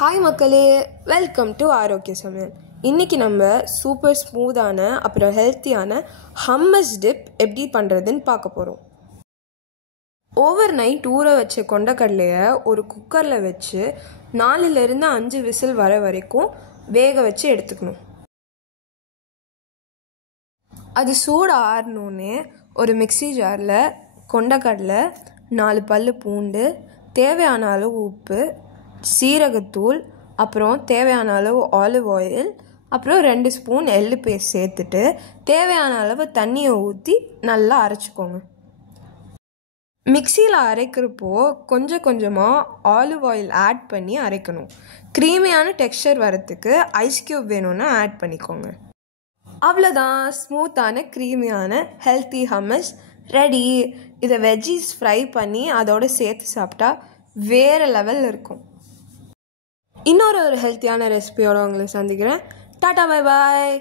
Hi மக்களே, welcome to ஆரோக்கிய சமையல். இன்றைக்கி நம்ம சூப்பர் ஸ்மூத்தான அப்புறம் ஹெல்த்தியான ஹம்மஸ் டிப் எப்படி பண்ணுறதுன்னு பார்க்க போகிறோம். ஓவர் நைட் ஊற வச்ச கொண்டக்கடலையை ஒரு குக்கரில் வச்சு 4-5 விசில் வர வரைக்கும் வேக வச்சு எடுத்துக்கணும். அது சூடு ஆறணுன்னே ஒரு மிக்சி ஜாரில் கொண்டக்கடலை, 4 பல்லு பூண்டு, தேவையான அளவு உப்பு, சீரகத்தூள், அப்புறம் தேவையான அளவு ஆலிவ் ஆயில், அப்புறம் 2 ஸ்பூன் எள்ளு பேஸ்ட் சேர்த்துட்டு தேவையான அளவு தண்ணியை ஊற்றி நல்லா அரைச்சிக்கோங்க. மிக்சியில் அரைக்கிறப்போ கொஞ்சம் கொஞ்சமாக ஆலிவ் ஆயில் ஆட் பண்ணி அரைக்கணும். க்ரீமியான டெக்ஸ்சர் வரத்துக்கு ஐஸ் க்யூப் வேணும்னா ஆட் பண்ணிக்கோங்க. அவ்வளோதான், ஸ்மூத்தான க்ரீமியான ஹெல்த்தி ஹம்மஸ் ரெடி. இதை வெஜ்ஜீஸ் ஃப்ரை பண்ணி அதோடு சேர்த்து சாப்பிட்டா வேறு லெவலில் இருக்கும். இன்னொரு ஹெல்த்தியான ரெசிபியோடு உங்களை சந்திக்கிறேன். Tata, bye bye.